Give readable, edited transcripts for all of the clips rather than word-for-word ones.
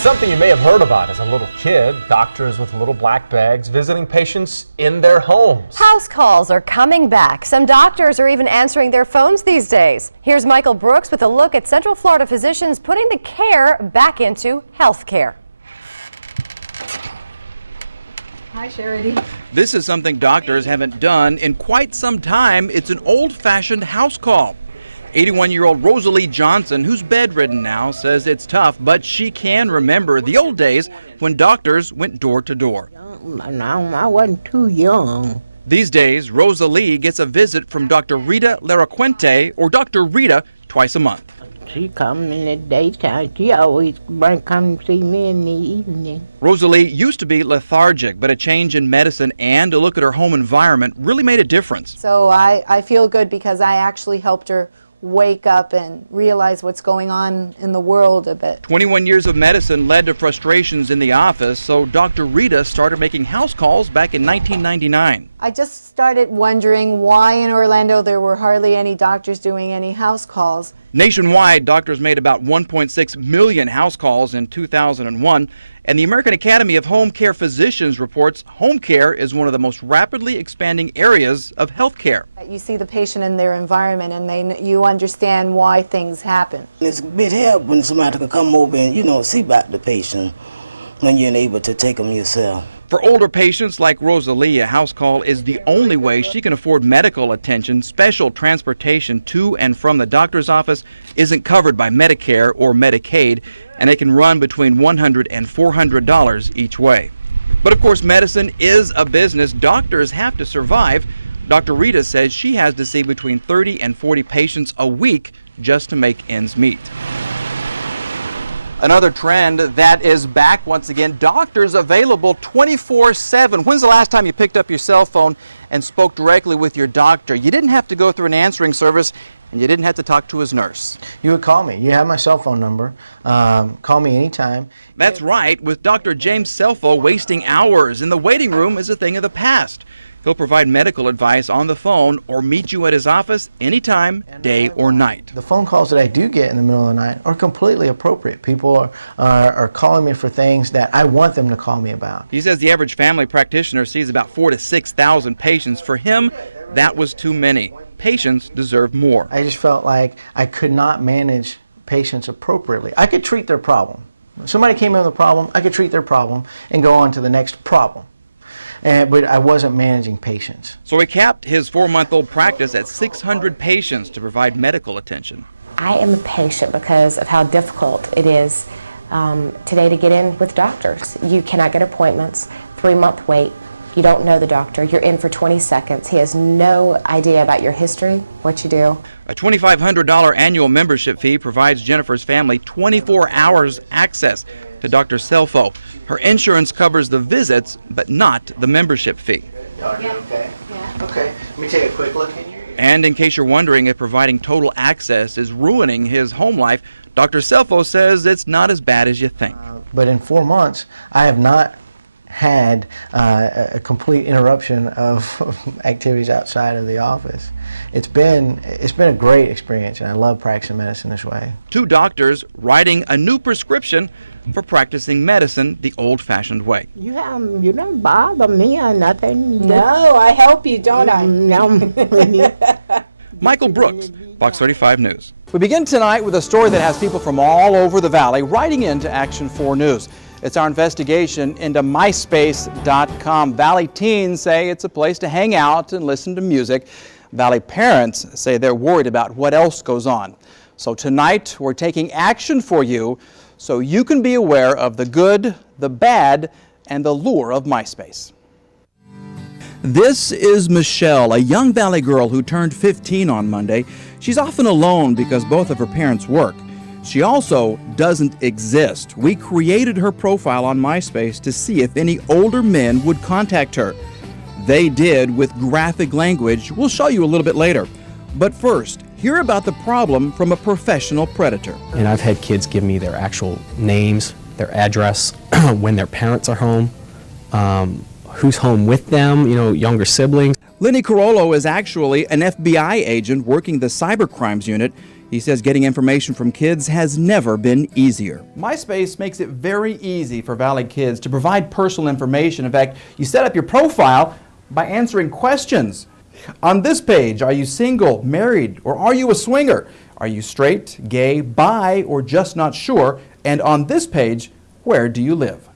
It's something you may have heard about as a little kid. Doctors with little black bags visiting patients in their homes. House calls are coming back. Some doctors are even answering their phones these days. Here's Michael Brooks with a look at Central Florida physicians putting the care back into health care. Hi, Charity. This is something doctors haven't done in quite some time. It's an old-fashioned house call. 81-year-old Rosalie Johnson, who's bedridden now, says it's tough, but she can remember the old days when doctors went door to door. I wasn't too young. These days, Rosalie gets a visit from Dr. Rita Laracuente, or Dr. Rita, twice a month. She come in the daytime. She always come see me in the evening. Rosalie used to be lethargic, but a change in medicine and a look at her home environment really made a difference. So I feel good because I actually helped her wake up and realize what's going on in the world a bit. 21 years of medicine led to frustrations in the office, so Dr. Rita started making house calls back in 1999. I just started wondering why in Orlando there were hardly any doctors doing any house calls. Nationwide, doctors made about 1.6 million house calls in 2001, and the American Academy of Home Care Physicians reports home care is one of the most rapidly expanding areas of health care. You see the patient in their environment and you understand why things happen. It's a big help when somebody can come over and, see about the patient when you're able to take them yourself. For older patients like Rosalie, a house call is the only way she can afford medical attention. Special transportation to and from the doctor's office isn't covered by Medicare or Medicaid, and it can run between $100 and $400 each way. But of course, medicine is a business. Doctors have to survive. Dr. Rita says she has to see between 30 and 40 patients a week just to make ends meet. Another trend that is back once again, doctors available 24/7. When's the last time you picked up your cell phone and spoke directly with your doctor? You didn't have to go through an answering service, and you didn't have to talk to his nurse. You would call me. You have my cell phone number. Call me anytime. That's right. With Dr. James Selfo, wasting hours in the waiting room is a thing of the past. He'll provide medical advice on the phone or meet you at his office anytime, day or night. The phone calls that I do get in the middle of the night are completely appropriate. People are calling me for things that I want them to call me about. He says the average family practitioner sees about 4,000 to 6,000 patients. For him, that was too many. Patients deserve more. I just felt like I could not manage patients appropriately. I could treat their problem. If somebody came in with a problem, I could treat their problem and go on to the next problem. But I wasn't managing patients. So he capped his 4-month-old practice at 600 patients to provide medical attention. I am impatient because of how difficult it is today to get in with doctors. You cannot get appointments, 3-month wait. You don't know the doctor. You're in for 20 seconds. He has no idea about your history, what you do. A $2,500 annual membership fee provides Jennifer's family 24 hours access to Dr. Selfo. Her insurance covers the visits, but not the membership fee. Are you okay? Yeah. Okay. Let me take a quick look in here. And in case you're wondering if providing total access is ruining his home life, Dr. Selfo says it's not as bad as you think. But in 4 months, I have not had a complete interruption of activities outside of the office. It's been a great experience, and I love practicing medicine this way. 2 doctors writing a new prescription for practicing medicine the old-fashioned way. You don't bother me or nothing. No, I help you, don't I? No. Michael Brooks, Fox 35 News. We begin tonight with a story that has people from all over the valley writing into Action 4 News. It's our investigation into MySpace.com. Valley teens say it's a place to hang out and listen to music. Valley parents say they're worried about what else goes on. So tonight we're taking action for you so you can be aware of the good, the bad, and the lure of MySpace. This is Michelle, a young Valley girl who turned 15 on Monday. She's often alone because both of her parents work. She also doesn't exist. We created her profile on MySpace to see if any older men would contact her. They did with graphic language. We'll show you a little bit later. But first, hear about the problem from a professional predator. And I've had kids give me their actual names, their address, when their parents are home, who's home with them, younger siblings. Lenny Carollo is actually an FBI agent working the cybercrimes unit. He says getting information from kids has never been easier. MySpace makes it very easy for Valley kids to provide personal information. In fact, you set up your profile by answering questions. On this page, are you single, married, or are you a swinger? Are you straight, gay, bi, or just not sure? And on this page, where do you live?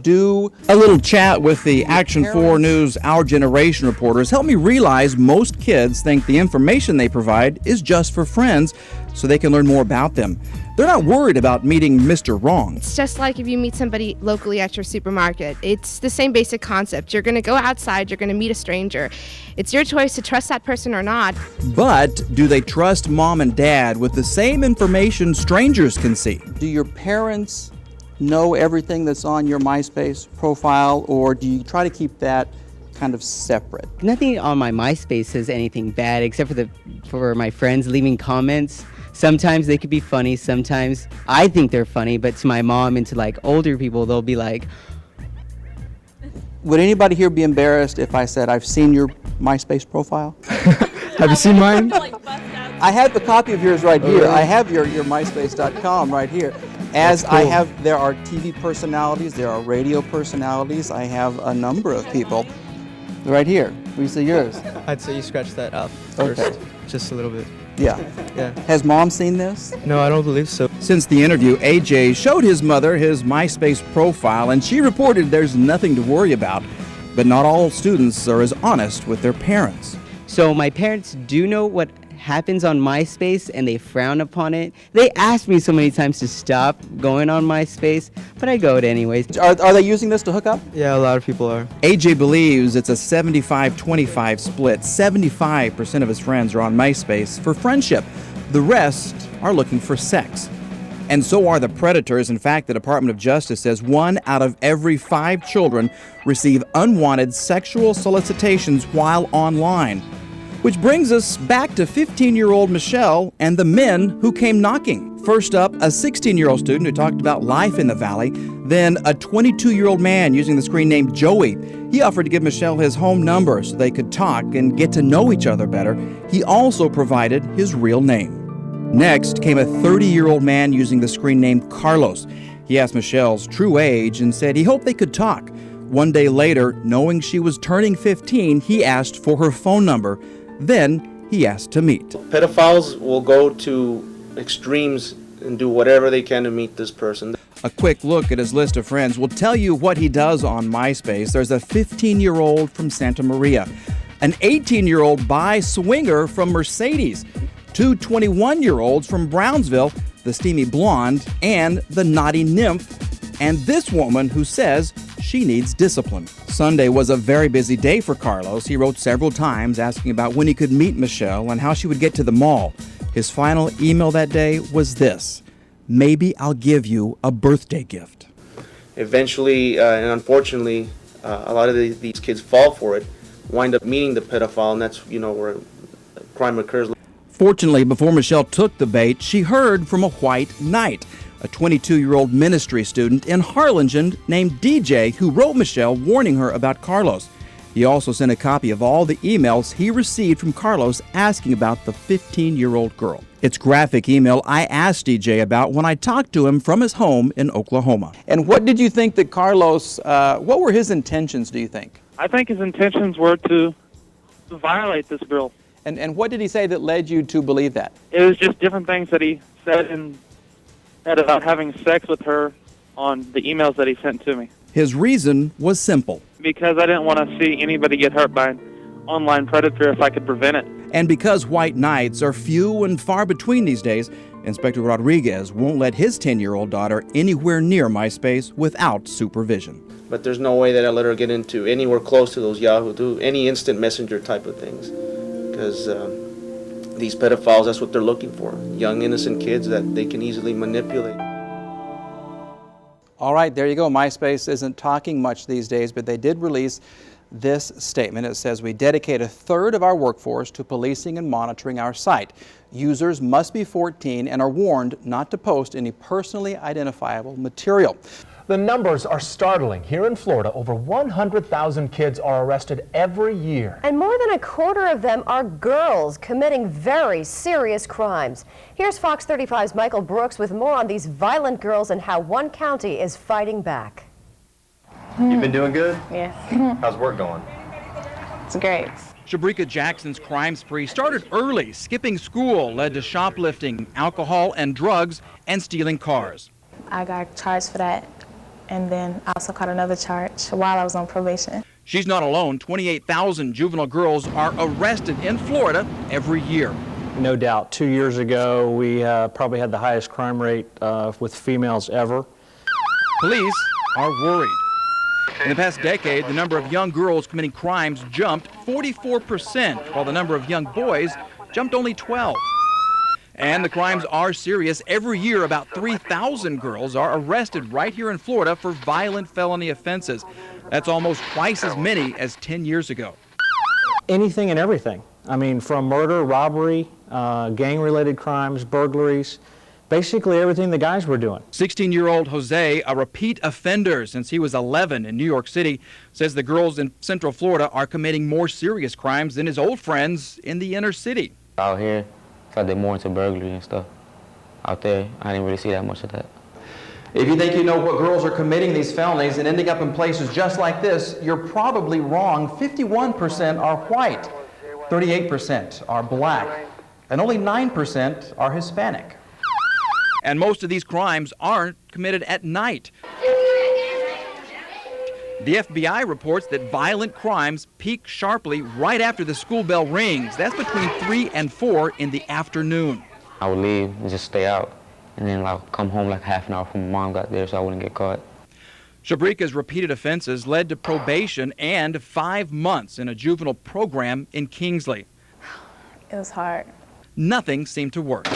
Do a little chat with the Action 4 News Our Generation reporters. Help me realize most kids think the information they provide is just for friends so they can learn more about them. They're not worried about meeting Mr. Wrong. It's just like if you meet somebody locally at your supermarket. It's the same basic concept. You're going to go outside, you're going to meet a stranger. It's your choice to trust that person or not. But do they trust mom and dad with the same information strangers can see? Do your parents know everything that's on your MySpace profile, or do you try to keep that kind of separate? Nothing on my MySpace says anything bad except for my friends leaving comments. Sometimes they could be funny, sometimes I think they're funny, but to my mom and to like older people, they'll be like... Would anybody here be embarrassed if I said I've seen your MySpace profile? Have you seen mine? I have a copy of yours right here. I have your MySpace.com right here. As cool. I have, there are TV personalities, there are radio personalities. I have a number of people right here. We see yours. I'd say you scratch that up first, just a little bit. Yeah. Has mom seen this? No, I don't believe so. Since the interview, AJ showed his mother his MySpace profile, and she reported there's nothing to worry about. But not all students are as honest with their parents. So my parents do know what happens on MySpace and they frown upon it. They ask me so many times to stop going on MySpace, but I go it anyways. Are they using this to hook up? Yeah, a lot of people are. AJ believes it's a 75-25 split. 75% of his friends are on MySpace for friendship. The rest are looking for sex. And so are the predators. In fact, the Department of Justice says 1 out of every 5 children receive unwanted sexual solicitations while online. Which brings us back to 15-year-old Michelle and the men who came knocking. First up, a 16-year-old student who talked about life in the Valley, then a 22-year-old man using the screen name Joey. He offered to give Michelle his home number so they could talk and get to know each other better. He also provided his real name. Next came a 30-year-old man using the screen name Carlos. He asked Michelle's true age and said he hoped they could talk. One day later, knowing she was turning 15, he asked for her phone number. Then he asked to meet. Pedophiles will go to extremes and do whatever they can to meet this person. A quick look at his list of friends will tell you what he does on MySpace. There's a 15-year-old from Santa Maria, an 18-year-old bi swinger from Mercedes, 2 21-year-olds from Brownsville, the steamy blonde, and the naughty nymph, and this woman who says she needs discipline. Sunday was a very busy day for Carlos. He wrote several times asking about when he could meet Michelle and how she would get to the mall. His final email that day was this: maybe I'll give you a birthday gift. Eventually, and unfortunately, a lot of these kids fall for it, wind up meeting the pedophile, and that's, where crime occurs. Fortunately, before Michelle took the bait, she heard from a white knight, a 22-year-old ministry student in Harlingen named DJ, who wrote Michelle warning her about Carlos. He also sent a copy of all the emails he received from Carlos asking about the 15-year-old girl. It's graphic email I asked DJ about when I talked to him from his home in Oklahoma. And what did you think that Carlos, what were his intentions, do you think? I think his intentions were to violate this girl. And what did he say that led you to believe that? It was just different things that he said about having sex with her on the emails that he sent to me. His reason was simple. Because I didn't want to see anybody get hurt by an online predator if I could prevent it. And because white knights are few and far between these days, Inspector Rodriguez won't let his 10-year-old daughter anywhere near MySpace without supervision. But there's no way that I let her get into anywhere close to those Yahoo, any instant messenger type of things. Because these pedophiles, that's what they're looking for. Young, innocent kids that they can easily manipulate. All right, there you go. MySpace isn't talking much these days, but they did release this statement. It says, we dedicate 1/3 of our workforce to policing and monitoring our site. Users must be 14 and are warned not to post any personally identifiable material. The numbers are startling. Here in Florida, over 100,000 kids are arrested every year. And more than a quarter of them are girls committing very serious crimes. Here's Fox 35's Michael Brooks with more on these violent girls and how one county is fighting back. You've been doing good? Yes. How's work going? It's great. Shabrika Jackson's crime spree started early. Skipping school led to shoplifting, alcohol and drugs, and stealing cars. I got charged for that, and then I also caught another charge while I was on probation. She's not alone. 28,000 juvenile girls are arrested in Florida every year. No doubt. 2 years ago, we probably had the highest crime rate with females ever. Police are worried. In the past decade, the number of young girls committing crimes jumped 44%, while the number of young boys jumped only 12%. And the crimes are serious. Every year, about 3,000 girls are arrested right here in Florida for violent felony offenses. That's almost twice as many as 10 years ago. Anything and everything. I mean, from murder, robbery, gang-related crimes, burglaries, basically everything the guys were doing. 16-year-old Jose, a repeat offender since he was 11 in New York City, says the girls in Central Florida are committing more serious crimes than his old friends in the inner city. Out here, it's like they're more into burglary and stuff. Out there, I didn't really see that much of that. If you think you know what girls are committing these felonies and ending up in places just like this, you're probably wrong. 51% are white, 38% are black, and only 9% are Hispanic. And most of these crimes aren't committed at night. The FBI reports that violent crimes peak sharply right after the school bell rings. That's between 3 and 4 in the afternoon. I would leave and just stay out, and then I'll come home like half an hour from my mom got there so I wouldn't get caught. Shabrika's repeated offenses led to probation and 5 months in a juvenile program in Kingsley. It was hard. Nothing seemed to work.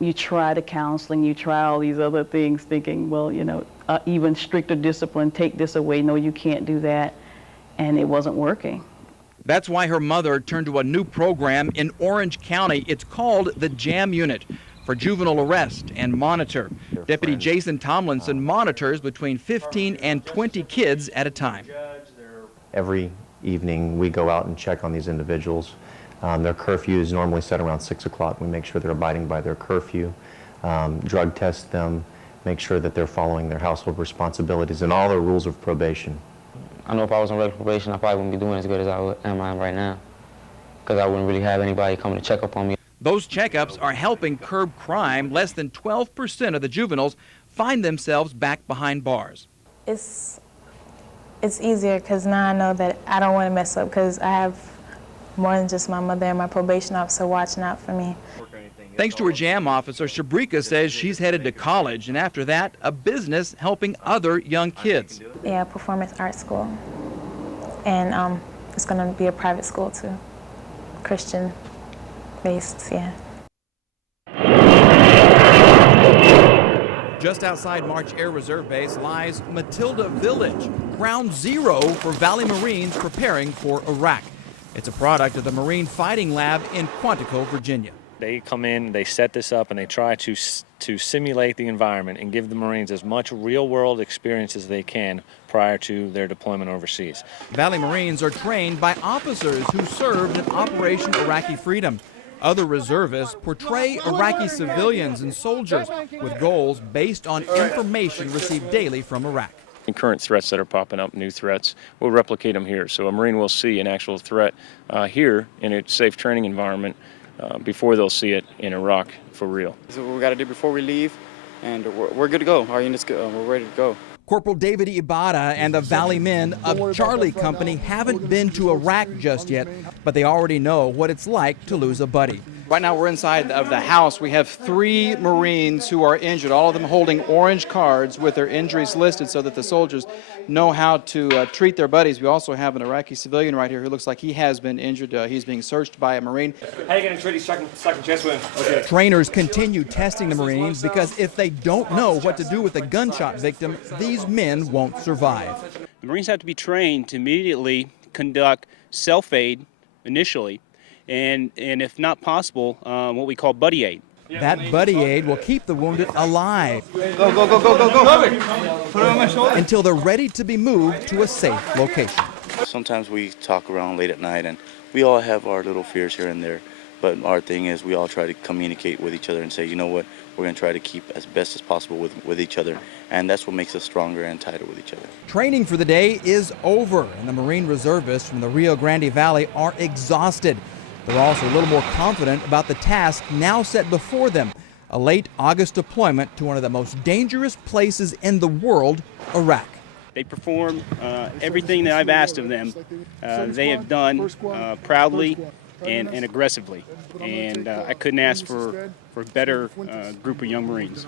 You try the counseling, you try all these other things thinking, well, you know, even stricter discipline, take this away, no, you can't do that, and it wasn't working. That's why her mother turned to a new program in Orange County. It's called the JAM Unit for Juvenile Arrest and Monitor. Deputy Jason Tomlinson monitors between 15 and 20 kids at a time. Every evening, we go out and check on these individuals. Their curfew is normally set around 6 o'clock. We make sure they're abiding by their curfew, drug test them, make sure that they're following their household responsibilities and all the rules of probation. I know if I was on regular probation, I probably wouldn't be doing as good as I am right now, because I wouldn't really have anybody coming to check up on me. Those checkups are helping curb crime. Less than 12% of the juveniles find themselves back behind bars. It's easier because now I know that I don't want to mess up because I have more than just my mother and my probation officer watching out for me. Thanks to her JAM officer, Shabrika says she's headed to college, and after that, a business helping other young kids. Yeah, performance art school. And it's going to be a private school too. Christian-based, yeah. Just outside March Air Reserve Base lies Matilda Village, ground zero for Valley Marines preparing for Iraq. It's a product of the Marine Fighting Lab in Quantico, Virginia. They come in, they set this up, and they try to simulate the environment and give the Marines as much real-world experience as they can prior to their deployment overseas. Valley Marines are trained by officers who served in Operation Iraqi Freedom. Other reservists portray Iraqi civilians and soldiers with goals based on information received daily from Iraq. Current threats that are popping up, new threats, we'll replicate them here. So a Marine will see an actual threat here in a safe training environment before they'll see it in Iraq for real. So what we got to do before we leave, and we're good to go. Our unit's good. We're ready to go. Corporal David Ibada and the Valley men of Charlie Company haven't been to Iraq just yet, but they already know what it's like to lose a buddy. Right now we're inside of the house. We have 3 Marines who are injured, all of them holding orange cards with their injuries listed so that the soldiers know how to treat their buddies. We also have an Iraqi civilian right here who looks like he has been injured. He's being searched by a Marine. How are you going to treat these second chest wounds? Okay. Trainers continue testing the Marines because if they don't know what to do with a gunshot victim, these men won't survive. The Marines have to be trained to immediately conduct self-aid initially, and if not possible, what we call buddy aid. That buddy aid will keep the wounded alive. Go, go, go, go, go, go. Put it on my shoulder. Until they're ready to be moved to a safe location. Sometimes we talk around late at night, and we all have our little fears here and there. But our thing is we all try to communicate with each other and say, you know what, we're going to try to keep as best as possible with each other. And that's what makes us stronger and tighter with each other. Training for the day is over, and the Marine reservists from the Rio Grande Valley are exhausted. They're also a little more confident about the task now set before them, a late August deployment to one of the most dangerous places in the world, Iraq. They perform everything that I've asked of them. They have done proudly and aggressively, and I couldn't ask for a better group of young Marines.